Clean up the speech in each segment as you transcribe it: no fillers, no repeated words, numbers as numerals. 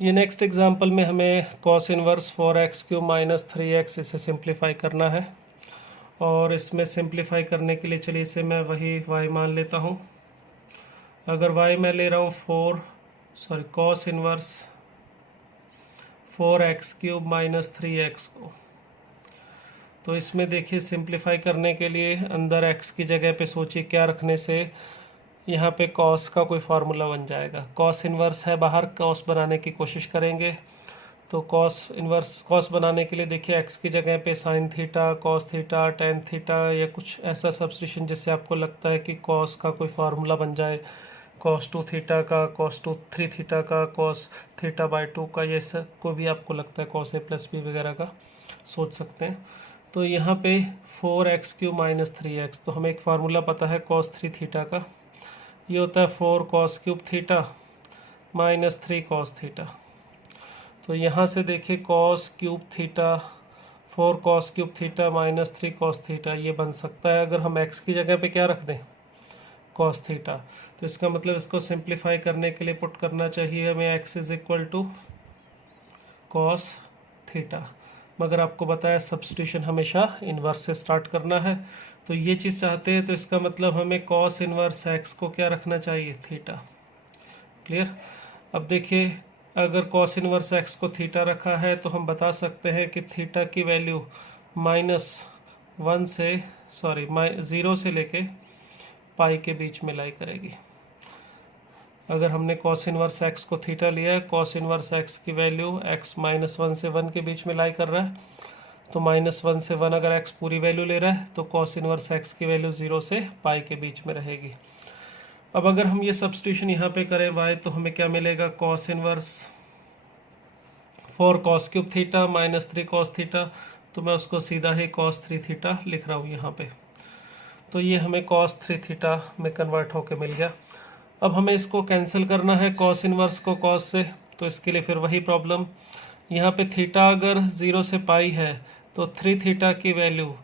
ये next example में हमें cos inverse 4x³ minus 3x इसे सिंप्लीफाई करना है। और इसमें सिंप्लीफाई करने के लिए चलिए इसे मैं वही y मान लेता हूँ। अगर y मैं ले रहा हूँ cos inverse 4x³ minus 3x को, तो इसमें देखिए सिंप्लीफाई करने के लिए अंदर x की जगह पे सोचिए क्या रखने से यहाँ पे cos का कोई फार्मूला बन जाएगा। cos इनवर्स है बाहर, cos बनाने की कोशिश करेंगे तो cos बनाने के लिए देखिए x की जगह पे sin theta, cos theta, tan theta या कुछ ऐसा सब्स्टिट्यूशन जिससे आपको लगता है कि cos का कोई फार्मूला बन जाए, cos 2 थीटा का, cos 3 थीटा का, cos थीटा बाई 2 का, ये सब को भी आपको लगता है cos a प्लस b वगैरह का सोच सकते हैं। तो यहाँ पे 4x³ माइनस 3x, तो हमें एक फार्मूला पता है cos 3 थीटा का, ये होता है 4cos³ theta minus 3cos theta. तो यहाँ से देखिए cos³ theta 4cos³ theta minus 3cos theta ये बन सकता है अगर हम x की जगह पे क्या रख दें, cos थीटा। तो इसका मतलब इसको सिंप्लीफाई करने के लिए पुट करना चाहिए हमें x is equal to cos theta, मगर आपको बताया सब्स्टिट्यूशन हमेशा इन्वर्स से स्टार्ट करना है। तो ये चीज़ चाहते हैं तो इसका मतलब हमें cos इनवर्स x को क्या रखना चाहिए, थीटा। क्लियर। अब देखिए अगर cos इनवर्स x को थीटा रखा है तो हम बता सकते हैं कि थीटा की वैल्यू -0 से लेके पाई के बीच में लाई करेगी। अगर हमने cos इनवर्स x को थीटा लिया है, cos इनवर्स x की वैल्यू x -1 से 1 के बीच में लाई कर रहा है, तो -1 से 1 अगर x पूरी वैल्यू ले रहा है तो cos इनवर्स x की वैल्यू 0 से पाई के बीच में रहेगी। अब अगर हम ये सब्स्टिट्यूशन यहाँ पे करें y, तो हमें क्या मिलेगा, cos inverse 4cos³ theta minus 3cos theta, तो मैं उसको सीधा ही cos 3 थीटा लिख रहा हूँ यहाँ पे। तो ये हमें cos 3 थीटा में कन्वर्ट होके मिल गया। अब हमें इसको कैंसिल करना है cos इनवर्स को cos से, तो इसके लिए फिर वही प्रॉब्लम, यहाँ पे थीटा अगर 0 से पाई है तो 3 थीटा की वैल्यू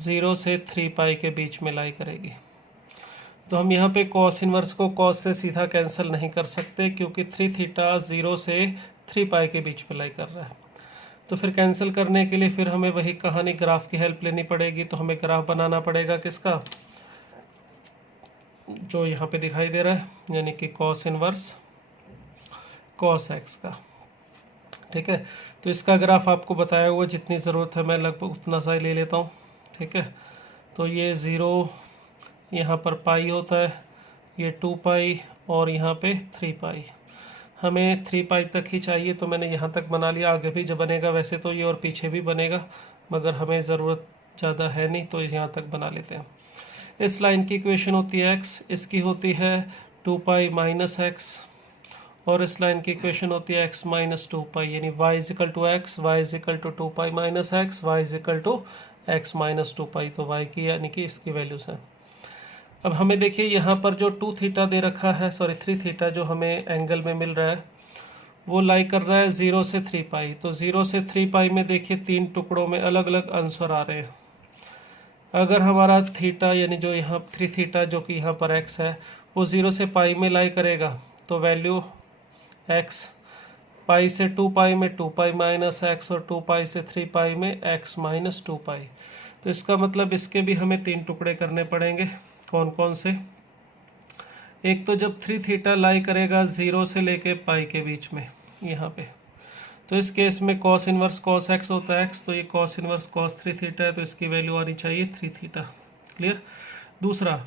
0 से 3 पाई के बीच में लाई करेगी। तो हम यहाँ पे cos इनवर्स को cos से सीधा कैंसिल नहीं कर सकते क्योंकि 3 थीटा 0 से 3 पाई के बीच में लाई कर रहा है। तो फिर कैंसिल करने के लिए फिर हमें वही कहानी ग्राफ की हेल्प लेनी पड़ेगी। तो हमें ग्राफ बनाना पड़ेगा किसका, जो यहाँ पे दिखाई दे रहा है, यानी कि cos इनवर्स cos x का। ठीक है, तो इसका ग्राफ आपको बताया हुआ जितनी ज़रूरत है मैं लगभग उतना सा ही ले लेता हूँ। ठीक है, तो ये 0 यहाँ पर पाई होता है, ये 2 पाई और यहाँ पे 3 पाई। हमें 3 पाई तक ही चाहिए तो मैंने यहाँ तक बना लिया, आगे भी जब बनेगा वैसे तो ये और पीछे भी बनेगा, मगर हमें ज़रूरत ज़्यादा है नहीं तो यहाँ तक बना लेते हैं। इस लाइन की इक्वेशन होती है x, इसकी होती है 2 पाई माइनस x, और इस लाइन की इक्वेशन होती है x माइनस 2 पाई, यानी y is equal to x, y is equal to 2 pi minus x, y is equal to x minus 2 pi. तो y की यानी कि इसकी वैल्यूज हैं। अब हमें देखिए यहाँ पर जो 2 थीटा दे रखा है, 3 थीटा जो हमें एंगल में मिल रहा है वो लाई कर रहा है 0 से 3 पाई। तो 0 से 3 पाई में देखिए 3 टुकड़ों में अलग अलग आंसर आ रहे हैं। अगर हमारा थीटा यानी जो यहाँ 3 थीटा जो कि यहाँ पर x है वो 0 से पाई में लाई करेगा तो वैल्यू x, पाई से 2 पाई में 2 पाई माइनस x, और 2 पाई से 3 पाई में x माइनस 2 पाई। तो इसका मतलब इसके भी हमें 3 टुकड़े करने पड़ेंगे। कौन कौन से, एक तो जब 3 थीटा लाई करेगा 0 से लेके पाई के बीच में यहाँ पे, तो इस केस में cos इनवर्स cos x होता है x, तो ये cos इनवर्स cos 3 थीटा है तो इसकी वैल्यू आनी चाहिए 3 थीटा। क्लियर। दूसरा,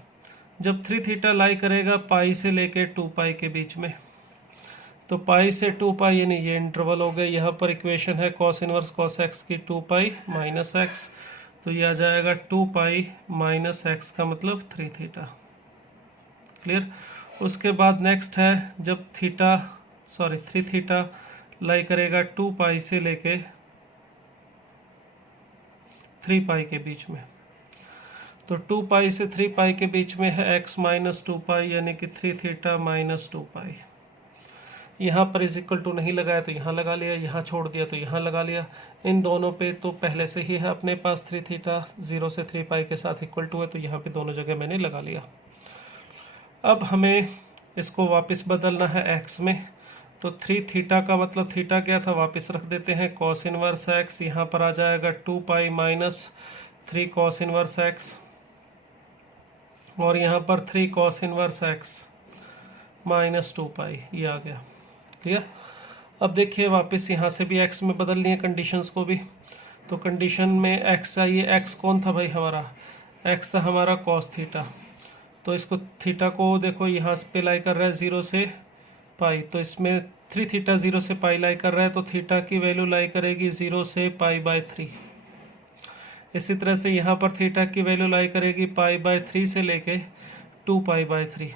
जब 3 थीटा लाई करेगा पाई से लेके 2 पाई के बीच में, तो पाई से 2 पाई यानी ये इंटरवल हो गए। यहाँ पर इक्वेशन है cos इनवर्स cos x की 2 पाई माइनस x, तो ये आ जाएगा 2 पाई माइनस x का मतलब 3 थीटा। क्लियर। उसके बाद नेक्स्ट है जब 3 थीटा लाई करेगा 2 पाई से लेके 3 पाई के बीच में, तो 2 पाई से 3 पाई के बीच में है x माइनस 2 पाई यानी कि 3 थीटा माइनस 2 पाई। यहाँ पर इज इक्वल टू नहीं लगाया तो यहाँ लगा लिया, यहाँ छोड़ दिया तो यहाँ लगा लिया। इन दोनों पे तो पहले से ही है अपने पास 3 थीटा 0 से 3 पाई के साथ इक्वल टू है, तो यहाँ पे दोनों जगह मैंने लगा लिया। अब हमें इसको वापस बदलना है x में, तो 3 थीटा का मतलब थीटा क्या था, वापस रख देते हैं कॉस इनवर्स एक्स, यहाँ पर आ जाएगा 2 pi minus 3 cos inverse x, और यहाँ पर 3 कॉस इनवर्स एक्स माइनस 2 पाई, ये आ गया। क्लियर। अब देखिए वापस यहाँ से भी x में बदल लिए कंडीशंस को भी, तो कंडीशन में x चाहिए। x कौन था भाई हमारा, x था हमारा कॉस थीटा, तो इसको थीटा को देखो यहाँ पे लाई कर रहा है 0 से पाई, तो इसमें 3 थीटा 0 से पाई लाई कर रहा है, तो थीटा की वैल्यू लाई करेगी 0 से पाई बाय 3। इसी तरह से यहाँ पर थीटा की वैल्यू लाई करेगी पाई बाय 3 से लेके 2 पाई बाय 3,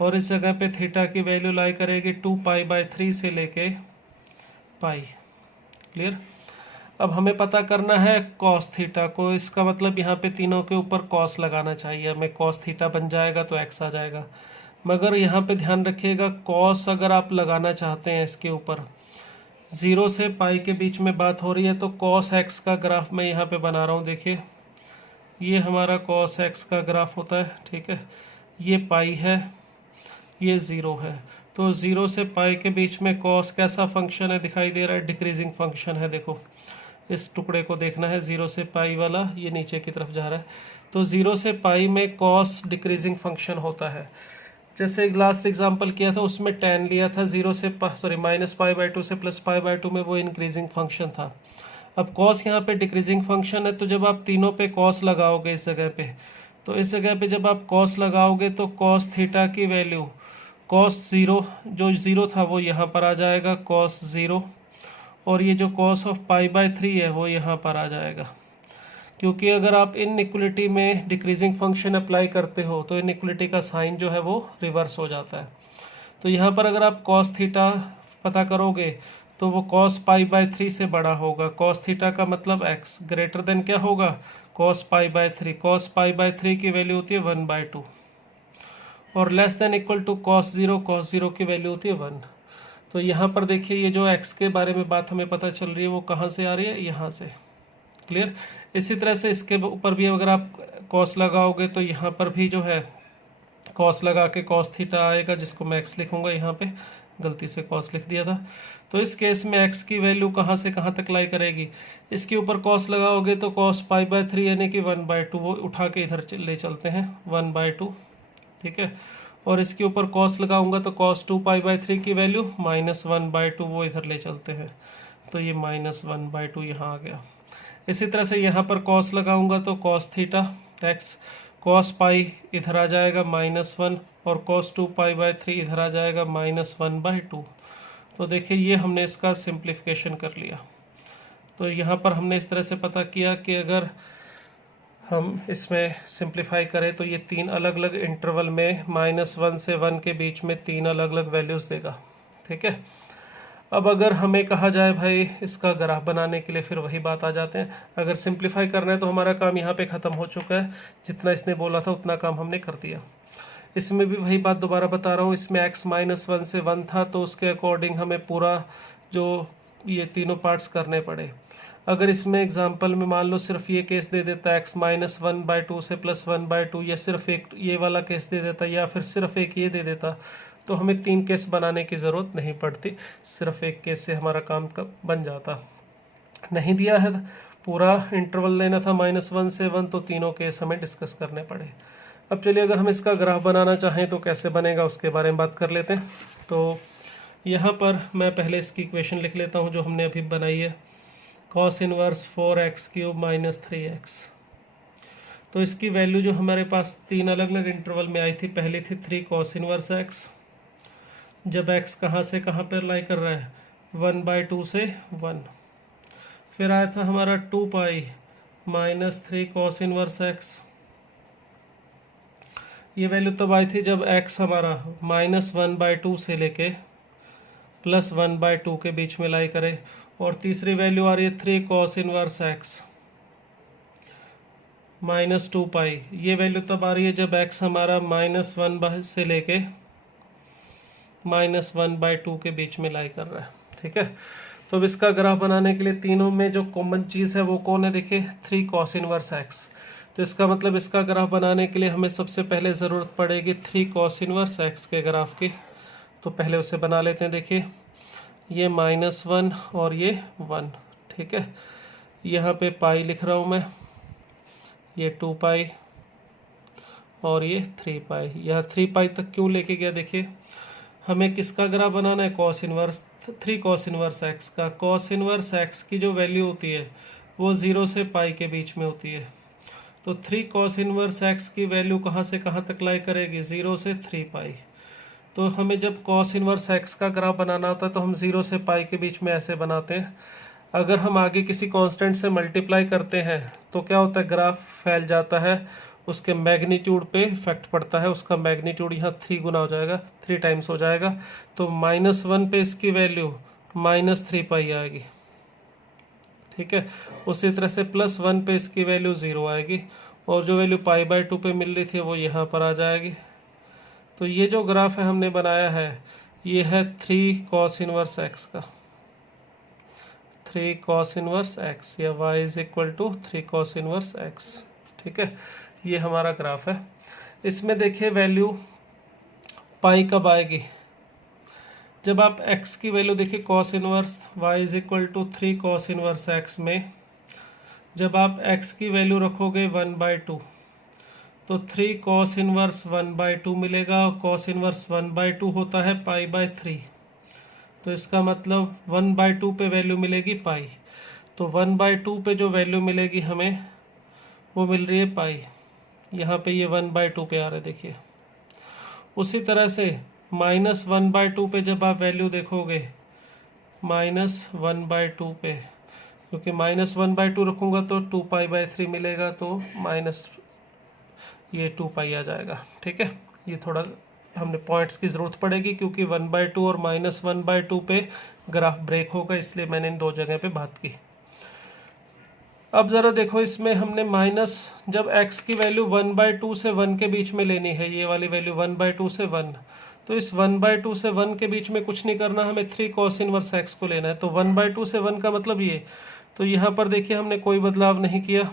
और इस जगह पे थीटा की वैल्यू लाई करेगी 2 पाई बाय 3 से लेके पाई। क्लियर। अब हमें पता करना है कॉस थीटा को, इसका मतलब यहाँ पे तीनों के ऊपर कॉस लगाना चाहिए, हमें कॉस थीटा बन जाएगा तो एक्स आ जाएगा। मगर यहाँ पे ध्यान रखिएगा कॉस अगर आप लगाना चाहते हैं इसके ऊपर, 0 से पाई के बीच में बात हो रही है, तो कॉस एक्स का ग्राफ मैं यहाँ पे बना रहा हूँ। देखिए ये हमारा कॉस एक्स का ग्राफ होता है, ठीक है, ये पाई है, ये 0 है, तो 0 से पाई के बीच में कॉस कैसा फंक्शन है, दिखाई दे रहा है, डिक्रीजिंग फंक्शन है। देखो इस टुकड़े को देखना है, 0 से पाई वाला ये नीचे की तरफ जा रहा है, तो 0 से पाई में कॉस डिक्रीजिंग फंक्शन होता है। जैसे लास्ट एग्जांपल किया था उसमें tan लिया था, 0 से माइनस पाई बाय 2 से प्लस पाई बाय 2 में वो इंक्रीजिंग फंक्शन था। अब कॉस यहाँ पे डिक्रीजिंग फंक्शन है, तो जब आप तीनों पे कॉस लगाओगे इस जगह पे, तो इस जगह पे जब आप कॉस लगाओगे तो कॉस थीटा की वैल्यू कॉस 0 जो 0 था वो यहाँ पर आ जाएगा कॉस 0, और ये जो कॉस ऑफ पाई बाय 3 है वो यहाँ पर आ जाएगा। क्योंकि अगर आप इनइक्वलिटी में डिक्रीजिंग फंक्शन अप्लाई करते हो तो इनइक्वलिटी का साइन जो है वो रिवर्स हो जाता है। तो यहाँ पर अगर आप कॉस थीटा पता करोगे तो वो कॉस पाई बाय 3 से बड़ा होगा। कॉस थीटा का मतलब x ग्रेटर देन क्या होगा, cos pi by 3। Cos pi by 3 की वैल्यू होती है 1/2, और less than equal to cos 0 की वैल्यू होती है 1। तो यहाँ पर देखिए ये जो x के बारे में बात हमें पता चल रही है वो कहाँ से आ रही है, यहाँ से। क्लियर। इसी तरह से इसके ऊपर भी अगर आप कॉस लगाओगे तो यहाँ पर भी जो है कॉस लगा के कॉस थीटा आएगा, जिसको मैं x लिखूंगा, यहाँ पे गलती से कॉस लिख दिया था। तो इस केस में x की वैल्यू कहाँ से कहाँ तक लाई करेगी, इसके ऊपर कॉस लगाओगे तो कॉस पाई बाय 3 यानी कि 1/2, वो उठा के इधर ले चलते हैं 1/2, ठीक है। और इसके ऊपर कॉस लगाऊंगा तो कॉस 2 पाई बाय 3 की वैल्यू -1/2, वो इधर ले चलते हैं, तो ये -1/2 यहाँ आ गया। इसी तरह से यहाँ पर कॉस लगाऊंगा तो cos theta x cos pi इधर आ जाएगा -1, और कॉस 2 पाई बाय 3 इधर आ जाएगा -1/2। तो देखिए ये हमने इसका सिंप्लीफिकेशन कर लिया। तो यहाँ पर हमने इस तरह से पता किया कि अगर हम इसमें सिंप्लीफाई करें तो ये 3 अलग अलग इंटरवल में -1 से 1 के बीच में 3 अलग अलग वैल्यूज़ देगा, ठीक है। अब अगर हमें कहा जाए भाई इसका ग्राफ बनाने के लिए, फिर वही बात आ जाते हैं। अगर सिंप्लीफाई करना है तो हमारा काम यहाँ पे ख़त्म हो चुका है, जितना इसने बोला था उतना काम हमने कर दिया। इसमें भी वही बात दोबारा बता रहा हूँ, इसमें x -1 से 1 था तो उसके अकॉर्डिंग हमें पूरा जो ये तीनों पार्ट्स करने पड़े। अगर इसमें एग्जांपल में मान लो सिर्फ ये केस दे देता x -1/2 से +1/2, या सिर्फ एक ये वाला केस दे देता, या फिर सिर्फ एक ये दे देता, तो हमें 3 केस बनाने की ज़रूरत नहीं पड़ती, सिर्फ एक केस से हमारा काम बन जाता। नहीं दिया है पूरा इंटरवल लेना था -1 से 1, तो तीनों केस हमें डिस्कस करने पड़े। अब चलिए अगर हम इसका ग्राफ बनाना चाहें तो कैसे बनेगा उसके बारे में बात कर लेते हैं। तो यहाँ पर मैं पहले इसकी इक्वेशन लिख लेता हूँ जो हमने अभी बनाई है, cos इनवर्स 4x³ - 3x। तो इसकी वैल्यू जो हमारे पास 3 अलग अलग इंटरवल में आई थी, पहली थी 3 cos इनवर्स x, जब x कहाँ से कहाँ पर लाई कर रहा है 1/2 से 1। फिर आया था हमारा 2 पाई -3 cos इनवर्स x, ये वैल्यू तब आई थी जब x हमारा -1/2 से लेके +1/2 के बीच में लाई करे। और तीसरी वैल्यू आ रही है 3 cos इनवर्स x -2 पाई, ये वैल्यू तब आ रही है जब x हमारा -1 से लेके -1/2 के बीच में लाई कर रहा है, ठीक है। तो अब इसका ग्राफ बनाने के लिए तीनों में जो कॉमन चीज़ है वो कौन है, देखिए 3 cos इनवर्स x। तो इसका मतलब इसका ग्राफ बनाने के लिए हमें सबसे पहले ज़रूरत पड़ेगी 3 cos इनवर्स x के ग्राफ की। तो पहले उसे बना लेते हैं। देखिए ये -1 और ये 1, ठीक है। यहाँ पे पाई लिख रहा हूँ मैं, ये 2 पाई और ये 3 पाई। यहाँ 3 पाई तक क्यों लेके गया, देखिए हमें किसका ग्राफ बनाना है, cos inverse 3 cos inverse x का। कॉस इनवर्स एक्स की जो वैल्यू होती है वो 0 से पाई के बीच में होती है। तो 3 कॉस इनवर्स एक्स की वैल्यू कहाँ से कहाँ तक लाई करेगी, 0 से 3 पाई। तो हमें जब कॉस इनवर्स एक्स का ग्राफ बनाना होता है तो हम 0 से पाई के बीच में ऐसे बनाते हैं। अगर हम आगे किसी कांस्टेंट से मल्टीप्लाई करते हैं तो क्या होता है, ग्राफ फैल जाता है, उसके मैग्नीट्यूड पे इफेक्ट पड़ता है। उसका मैग्नीट्यूड यहाँ 3 गुना हो जाएगा, 3 टाइम्स हो जाएगा। तो -1 पे इसकी वैल्यू -3 पाई आएगी, ठीक है। उसी तरह से +1 पे इसकी वैल्यू 0 आएगी और जो वैल्यू π/2 पे मिल रही थी वो यहाँ पर आ जाएगी। तो ये जो ग्राफ है हमने बनाया है ये है 3 कॉस इनवर्स एक्स का, 3 कॉस इनवर्स एक्स या y = 3 कॉस इनवर्स एक्स, ठीक है। ये हमारा ग्राफ है। इसमें देखिए वैल्यू पाई कब आएगी, जब आप x की वैल्यू देखिए cos inverse y = 3 cos inverse x में जब आप x की वैल्यू रखोगे 1/2 तो 3 कॉस इनवर्स 1/2 मिलेगा। कॉस इनवर्स 1/2 होता है π/3, तो इसका मतलब 1/2 पे वैल्यू मिलेगी पाई। तो 1/2 पे जो वैल्यू मिलेगी हमें वो मिल रही है पाई। यहाँ पे ये 1/2 पे आ रहा है, देखिए। उसी तरह से -1/2 पे जब आप वैल्यू देखोगे, -1/2 पे, क्योंकि -1/2 रखूँगा तो 2π/3 मिलेगा, तो माइनस ये 2 पाई आ जाएगा, ठीक है। ये थोड़ा हमने पॉइंट्स की ज़रूरत पड़ेगी क्योंकि 1/2 और -1/2 पे ग्राफ ब्रेक होगा, इसलिए मैंने इन 2 जगह पे बात की। अब ज़रा देखो इसमें हमने जब x की वैल्यू 1/2 से 1 के बीच में लेनी है, ये वाली वैल्यू 1/2 से 1, तो इस 1/2 से 1 के बीच में कुछ नहीं करना, हमें 3 कॉस इनवर्स x को लेना है। तो 1/2 से 1 का मतलब ये, तो यहाँ पर देखिए हमने कोई बदलाव नहीं किया,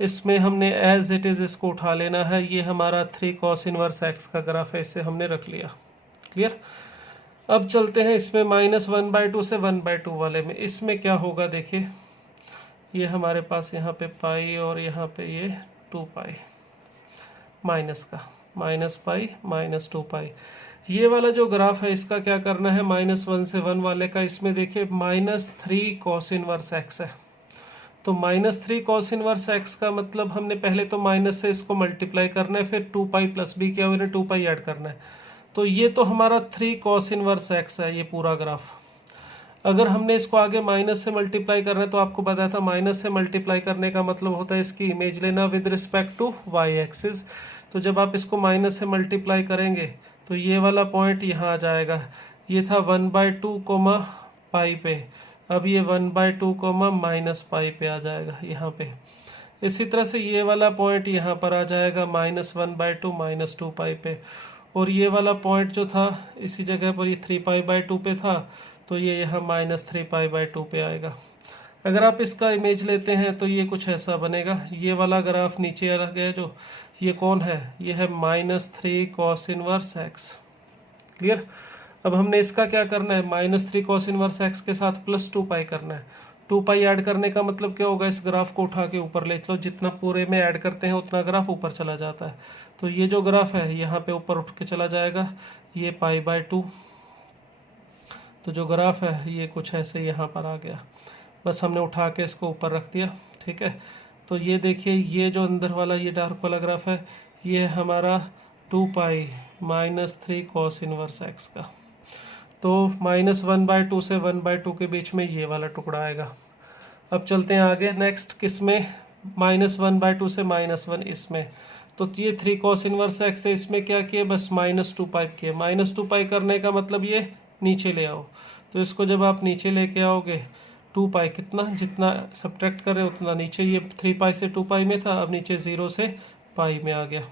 इसमें हमने एज इट इज़ इसको उठा लेना है। ये हमारा 3 कॉस इनवर्स एक्स का ग्राफ है, इसे हमने रख लिया, क्लियर। अब चलते हैं इसमें -1/2 से 1/2 वाले में। इसमें क्या होगा, देखिए ये हमारे पास यहाँ पे पाई और यहाँ पे ये 2 पाई माइनस का, -पाई -2 पाई। ये वाला जो ग्राफ है इसका क्या करना है, -1 से 1 वाले का। इसमें देखिए -3 कॉस इनवर्स एक्स है, तो -3 कॉस इनवर्स एक्स का मतलब हमने पहले तो माइनस से इसको मल्टीप्लाई करना है, फिर 2 पाई प्लस b किया हुआ 2 पाई ऐड करना है। तो ये तो हमारा 3 कॉस इनवर्स एक्स है, ये पूरा ग्राफ। अगर हमने इसको आगे माइनस से मल्टीप्लाई करना है तो आपको बताया था माइनस से मल्टीप्लाई करने का मतलब होता है इसकी इमेज लेना with respect to y axis. तो जब आप इसको माइनस से मल्टीप्लाई करेंगे तो ये वाला पॉइंट यहाँ आ जाएगा। ये था 1/2 पाई पे, अब ये 1/2 -पाई पे आ जाएगा यहाँ पे। इसी तरह से ये वाला पॉइंट यहाँ पर आ जाएगा -1/2 -2 पाई पे, और ये वाला पॉइंट जो था इसी जगह पर ये 3π/2 पे था, तो ये यहाँ -3π/2 पे आएगा। अगर आप इसका इमेज लेते हैं तो ये कुछ ऐसा बनेगा। ये वाला ग्राफ नीचे आ गया, जो ये कौन है, ये है -3 कॉस इनवर्स एक्स, क्लियर। अब हमने इसका क्या करना है, -3 कॉस इनवर्स एक्स के साथ +2 पाई करना है। 2 पाई ऐड करने का मतलब क्या होगा, इस ग्राफ को उठा के ऊपर ले चलो, जितना पूरे में ऐड करते हैं उतना ग्राफ ऊपर चला जाता है। तो ये जो ग्राफ है यहाँ पे ऊपर उठ के चला जाएगा, ये π/2। तो जो ग्राफ है ये कुछ ऐसे यहाँ पर आ गया, बस हमने उठा के इसको ऊपर रख दिया, ठीक है। तो ये देखिए ये जो अंदर वाला ये डार्क वाला ग्राफ है, ये है हमारा 2 पाई -3 कॉस इनवर्स एक्स का। तो -1/2 से 1/2 के बीच में ये वाला टुकड़ा आएगा। अब चलते हैं आगे, नेक्स्ट किस में, -1/2 से -1 इसमें। तो ये 3 कॉस इनवर्स एक्स है, इसमें क्या किए, बस -2 पाई किए। -2 पाई करने का मतलब ये नीचे ले आओ, तो इसको जब आप नीचे लेके आओगे 2 पाई कितना, जितना सब्ट्रैक्ट करें उतना नीचे, ये 3 पाई से 2 पाई में था, अब नीचे 0 से पाई में आ गया,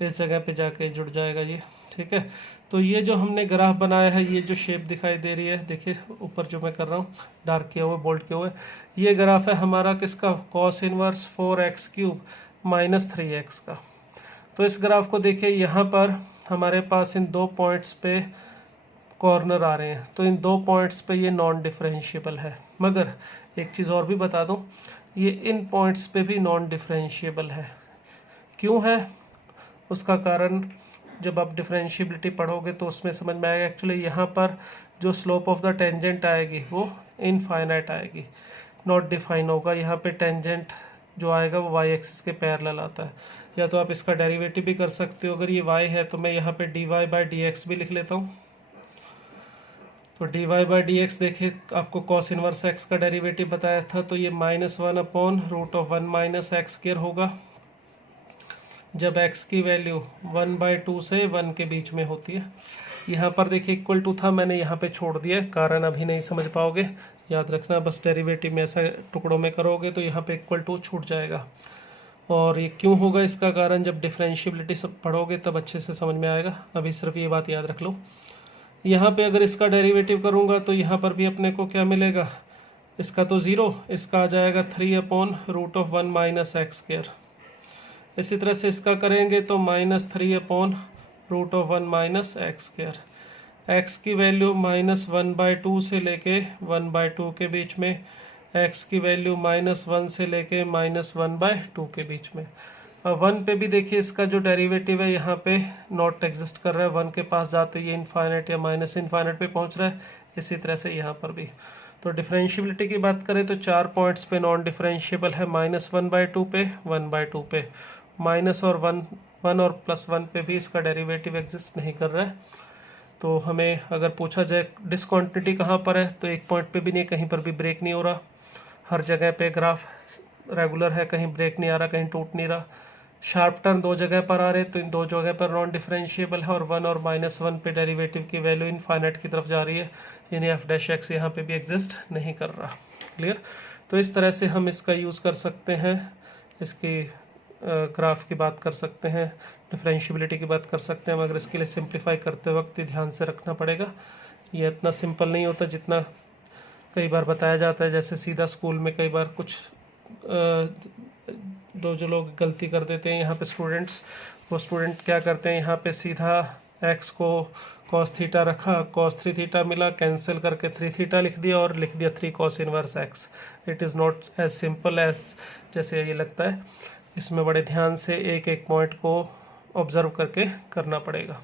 इस जगह पे जाके जुड़ जाएगा ये, ठीक है। तो ये जो हमने ग्राफ बनाया है, ये जो शेप दिखाई दे रही है, देखिए ऊपर जो मैं कर रहा हूँ डार्क किया हुआ बोल्ड किया हुआ है, ये ग्राफ है हमारा किसका, कॉस इनवर्स 4x³ -3x का। तो इस ग्राफ को देखिए, यहाँ पर हमारे पास इन 2 पॉइंट्स पे कॉर्नर आ रहे हैं, तो इन 2 पॉइंट्स पे ये नॉन डिफरेंशिएबल है। मगर एक चीज़ और भी बता दूं, ये इन पॉइंट्स पे भी नॉन डिफरेंशिएबल है। क्यों है? उसका कारण जब आप डिफरेंशिएबिलिटी पढ़ोगे तो उसमें समझ में आएगा। एक्चुअली यहाँ पर जो स्लोप ऑफ द टेंजेंट आएगी वो इनफाइनाइट आएगी, नॉट डिफाइन होगा। यहाँ पे टेंजेंट जो आएगा वो वाई एक्सिस के पैरेलल आता है। या तो आप इसका डेरिवेटिव भी कर सकते हो, अगर ये y है तो मैं यहाँ पे dy बाई डी एक्स भी लिख लेता हूँ। तो dy बाई डी एक्स देखिए, आपको cos इनवर्स x का डेरिवेटिव बताया था, तो ये -1 upon root of 1 minus x square होगा जब x की वैल्यू 1/2 से 1 के बीच में होती है। यहाँ पर देखिए इक्वल टू था, मैंने यहाँ पे छोड़ दिया, कारण अभी नहीं समझ पाओगे, याद रखना। बस डेरिवेटिव में ऐसा टुकड़ों में करोगे तो यहाँ पे इक्वल टू छूट जाएगा। और ये क्यों होगा, इसका कारण जब डिफरेंशिएबिलिटी सब पढ़ोगे तब अच्छे से समझ में आएगा। अभी सिर्फ ये बात याद रख लो। यहाँ पे अगर इसका डेरिवेटिव करूँगा तो यहाँ पर भी अपने को क्या मिलेगा, इसका तो 0, इसका आ जाएगा 3 upon root of 1 minus x square. इसी तरह से इसका करेंगे तो -3 upon root of 1 minus x square. X की वैल्यू -1/2 से लेके 1/2 के बीच में, x की वैल्यू -1 से लेके -1/2 के बीच में। अब 1 पे भी देखिए इसका जो डेरिवेटिव है यहाँ पे नॉट एग्जिस्ट कर रहा है, 1 के पास जाते ये इनफाइनाइट या माइनस इनफाइनाइट पे पहुँच रहा है। इसी तरह से यहाँ पर भी। तो डिफरेंशिएबिलिटी की बात करें तो 4 पॉइंट्स पे नॉन डिफरेंशिएबल है, -1/2 पे, 1/2 पे, माइनस और 1 और +1 पे भी इसका डेरिवेटिव एग्जिस्ट नहीं कर रहा है। तो हमें अगर पूछा जाए डिसकंटिन्यूटी कहाँ पर है, तो एक पॉइंट पे भी नहीं, कहीं पर भी ब्रेक नहीं हो रहा, हर जगह पे ग्राफ रेगुलर है, कहीं ब्रेक नहीं आ रहा, कहीं टूट नहीं रहा। शार्प टर्न 2 जगह पर आ रहे, तो इन 2 जगह पर नॉन डिफरेंशिएबल है। और 1 और -1 पे डेरिवेटिव की वैल्यू इनफाइनाइट की तरफ जा रही है, यानी f' यहाँ पे भी एग्जिस्ट नहीं कर रहा। क्लियर? तो इस तरह से हम इसका यूज़ कर सकते हैं, इसकी ग्राफ की बात कर सकते हैं, डिफरेंशिएबिलिटी की बात कर सकते हैं, मगर इसके लिए सिंप्लीफाई करते वक्त ध्यान से रखना पड़ेगा। ये इतना सिंपल नहीं होता जितना कई बार बताया जाता है। जैसे सीधा स्कूल में कई बार कुछ जो लोग गलती कर देते हैं यहाँ पे स्टूडेंट्स, वो स्टूडेंट क्या करते हैं, यहाँ पे सीधा x को cos थीटा रखा, cos 3 थीटा मिला, कैंसिल करके 3 थीटा लिख दिया और लिख दिया 3 cos inverse x। It is not as simple as जैसे ये लगता है। इसमें बड़े ध्यान से एक एक पॉइंट को ऑब्जर्व करके करना पड़ेगा।